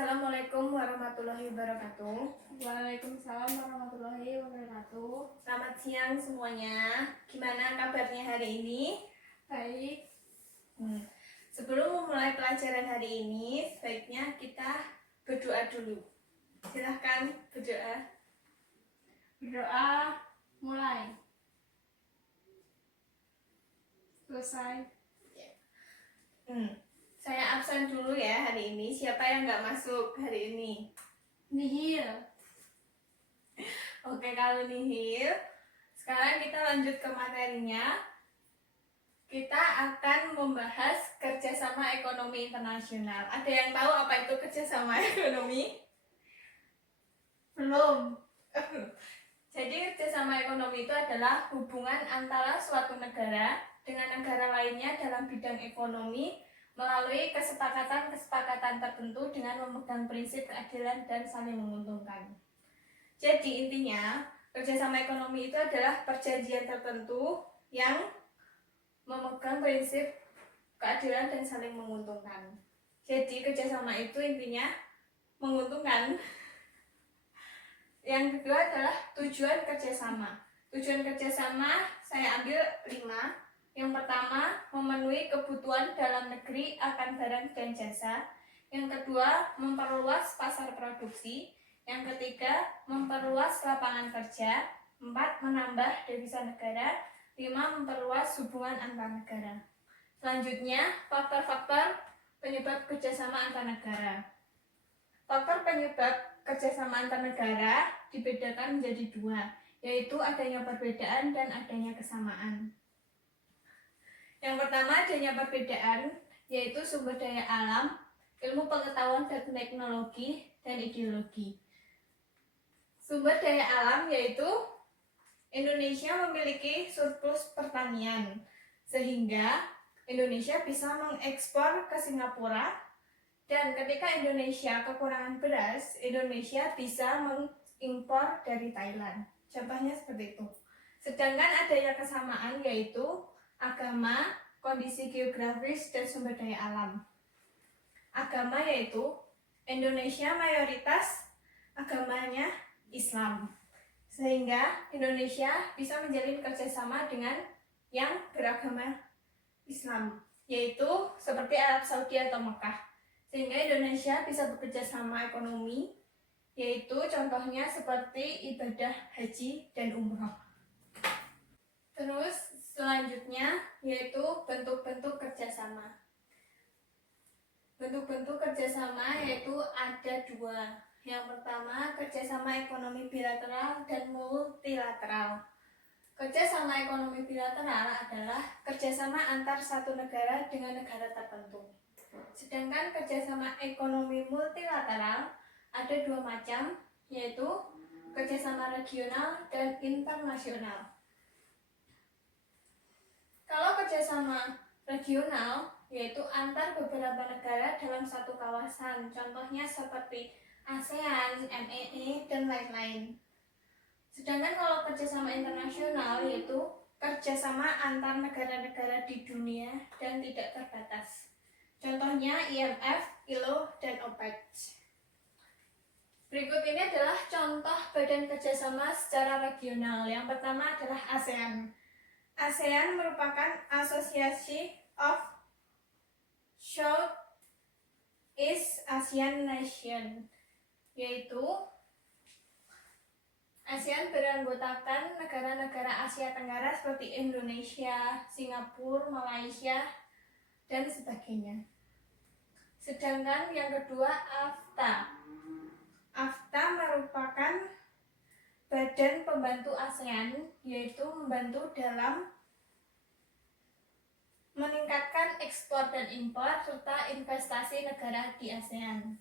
Assalamualaikum warahmatullahi wabarakatuh. Waalaikumsalam warahmatullahi wabarakatuh. Selamat siang semuanya. Gimana kabarnya hari ini? Baik, Sebelum memulai pelajaran hari ini, sebaiknya kita berdoa dulu. Silahkan berdoa. berdoa mulai. Selesai. Saya absen dulu ya hari ini. Siapa yang nggak masuk hari ini? Nihil. Oke, kalau nihil. Sekarang kita lanjut ke materinya. Kita akan membahas kerjasama ekonomi internasional. Ada yang tahu apa itu kerjasama ekonomi? Belum. Jadi kerjasama ekonomi itu adalah hubungan antara suatu negara dengan negara lainnya dalam bidang ekonomi melalui kesepakatan-kesepakatan tertentu dengan memegang prinsip keadilan dan saling menguntungkan. Jadi intinya kerjasama ekonomi itu adalah perjanjian tertentu yang memegang prinsip keadilan dan saling menguntungkan. Jadi kerjasama itu intinya menguntungkan. Yang kedua adalah tujuan kerjasama. Tujuan kerjasama saya ambil 5. Yang pertama, memenuhi kebutuhan dalam negeri akan barang dan jasa. Yang kedua, memperluas pasar produksi. Yang ketiga, memperluas lapangan kerja. 4, menambah devisa negara. 5, memperluas hubungan antar negara. Selanjutnya, faktor-faktor penyebab kerjasama antar negara. Faktor penyebab kerjasama antar negara dibedakan menjadi 2, yaitu adanya perbedaan dan adanya kesamaan. Yang pertama, adanya perbedaan, yaitu sumber daya alam, ilmu pengetahuan dan teknologi, dan ideologi. Sumber daya alam yaitu Indonesia memiliki surplus pertanian, sehingga Indonesia bisa mengekspor ke Singapura, dan ketika Indonesia kekurangan beras, Indonesia bisa mengimpor dari Thailand. Contohnya seperti itu. Sedangkan adanya kesamaan yaitu agama, kondisi geografis, dan sumber daya alam. Agama yaitu Indonesia mayoritas agamanya Islam, sehingga Indonesia bisa menjalin kerjasama dengan yang beragama Islam, yaitu seperti Arab Saudi atau Mekah, sehingga Indonesia bisa bekerja sama ekonomi, yaitu contohnya seperti ibadah haji dan umroh. Terus selanjutnya yaitu bentuk-bentuk kerjasama. Bentuk-bentuk kerjasama yaitu ada 2. Yang pertama, kerjasama ekonomi bilateral dan multilateral. Kerjasama ekonomi bilateral adalah kerjasama antar satu negara dengan negara tertentu. Sedangkan kerjasama ekonomi multilateral ada 2 macam, yaitu kerjasama regional dan internasional. Kalau kerjasama regional, yaitu antar beberapa negara dalam satu kawasan, contohnya seperti ASEAN, MEE, dan lain-lain. Sedangkan kalau kerjasama internasional, yaitu kerjasama antar negara-negara di dunia dan tidak terbatas. Contohnya IMF, ILO, dan OPEC. Berikut ini adalah contoh badan kerjasama secara regional. Yang pertama adalah ASEAN. ASEAN merupakan Association of Southeast Asian Nations, yaitu ASEAN beranggotakan negara-negara Asia Tenggara seperti Indonesia, Singapura, Malaysia, dan sebagainya. Sedangkan yang kedua AFTA. AFTA merupakan badan pembantu ASEAN, yaitu membantu dalam meningkatkan ekspor dan impor serta investasi negara di ASEAN.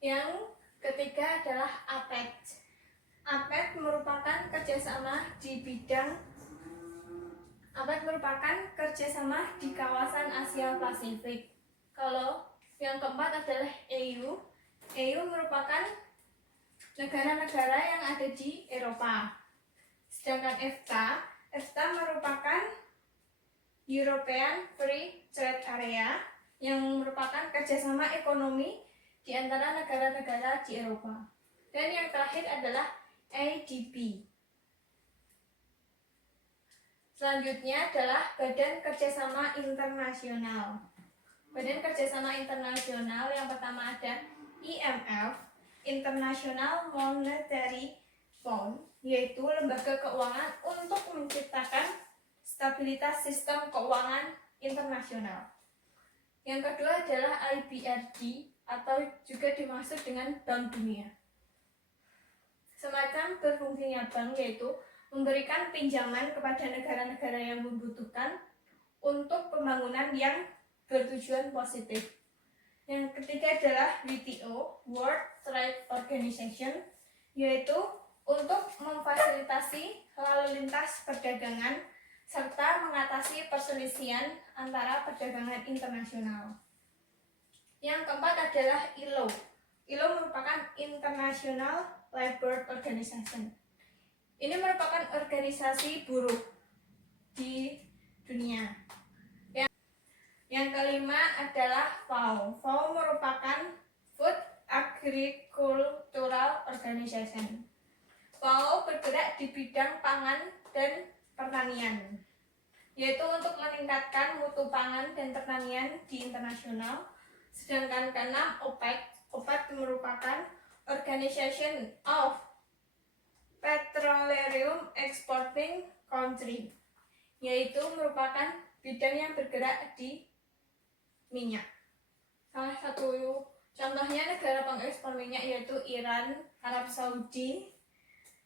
Yang ketiga adalah APEC. APEC merupakan kerjasama di kawasan Asia Pasifik. Kalau yang keempat adalah EU. EU merupakan negara-negara yang ada di Eropa. Sedangkan EFTA merupakan European Free Trade Area, yang merupakan kerjasama ekonomi di antara negara-negara di Eropa. Dan yang terakhir adalah ADB. Selanjutnya adalah Badan Kerjasama Internasional. Badan Kerjasama Internasional yang pertama ada IMF, International Monetary Fund, yaitu lembaga keuangan untuk menciptakan stabilitas sistem keuangan internasional. Yang kedua adalah IBRD atau juga dimaksud dengan Bank Dunia. Semacam berfungsinya bank, yaitu memberikan pinjaman kepada negara-negara yang membutuhkan untuk pembangunan yang bertujuan positif. Yang ketiga adalah WTO, World Trade Organization, yaitu untuk memfasilitasi lalu lintas perdagangan serta mengatasi perselisihan antara perdagangan internasional. Yang keempat adalah ILO. ILO merupakan International Labour Organization. Ini merupakan organisasi buruh di dunia. Yang kelima adalah FAO. FAO merupakan Food Agricultural Organization. FAO bergerak di bidang pangan dan pertanian, yaitu untuk meningkatkan mutu pangan dan pertanian di internasional. Sedangkan keenam OPEC. OPEC merupakan Organization of Petroleum Exporting Country, yaitu merupakan bidang yang bergerak di minyak. Salah satu contohnya negara pengekspor minyak yaitu Iran, Arab Saudi,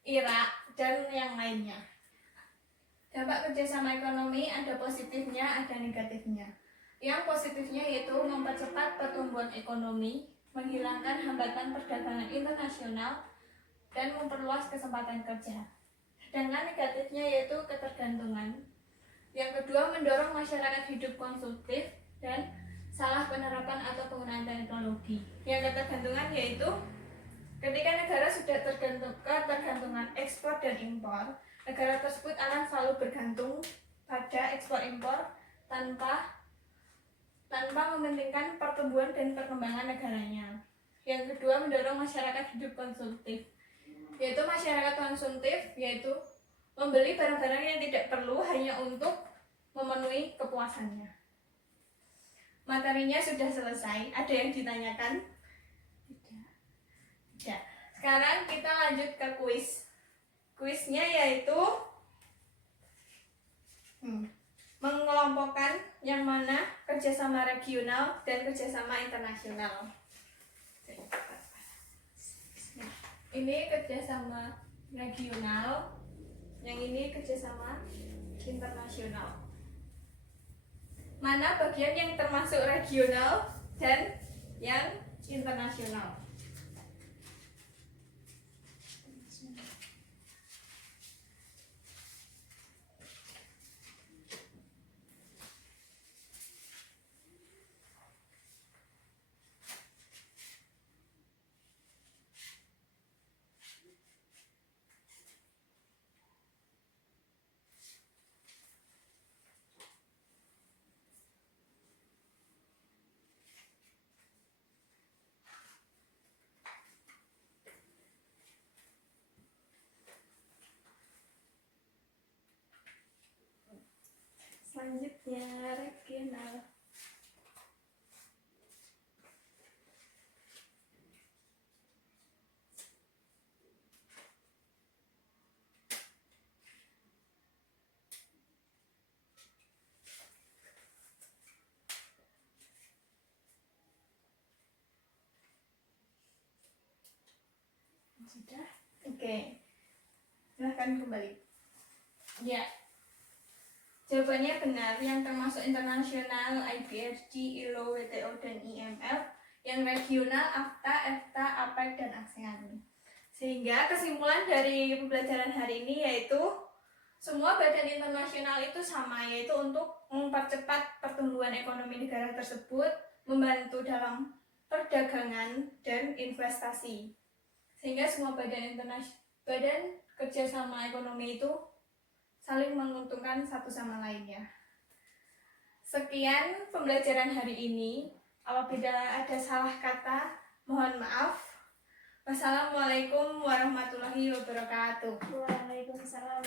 Irak, dan yang lainnya. Dampak kerjasama ekonomi ada positifnya, ada negatifnya. Yang positifnya yaitu mempercepat pertumbuhan ekonomi, menghilangkan hambatan perdagangan internasional, dan memperluas kesempatan kerja. Sedangkan negatifnya yaitu ketergantungan. Yang kedua, mendorong masyarakat hidup konsumtif dan salah penerapan atau penggunaan teknologi. Yang ketergantungan yaitu ketika negara sudah ketergantungan ekspor dan impor, negara tersebut akan selalu bergantung pada ekspor impor tanpa mementingkan pertumbuhan dan perkembangan negaranya. Yang kedua, mendorong masyarakat hidup konsumtif, yaitu masyarakat konsumtif yaitu membeli barang-barang yang tidak perlu hanya untuk memenuhi kepuasannya. Materinya sudah selesai. Ada yang ditanyakan? Tidak. Sekarang kita lanjut ke kuis. Kuisnya yaitu mengelompokkan yang mana kerjasama regional dan kerjasama internasional. Ini kerjasama regional, yang ini kerjasama internasional. Mana bagian yang termasuk regional dan yang internasional? Selanjutnya regional. Sudah? Oke. Silahkan kembali. Ya. Jawabannya benar, yang termasuk internasional IBRD, ILO, WTO, dan IMF. Yang regional AFTA, EFTA, APEC, dan ASEAN. Sehingga kesimpulan dari pembelajaran hari ini yaitu semua badan internasional itu sama, yaitu untuk mempercepat pertumbuhan ekonomi negara tersebut, membantu dalam perdagangan dan investasi. Sehingga semua badan kerjasama ekonomi itu saling menguntungkan satu sama lainnya. Sekian pembelajaran hari ini. Apabila ada salah kata Mohon maaf. Wassalamualaikum warahmatullahi wabarakatuh. Waalaikumsalam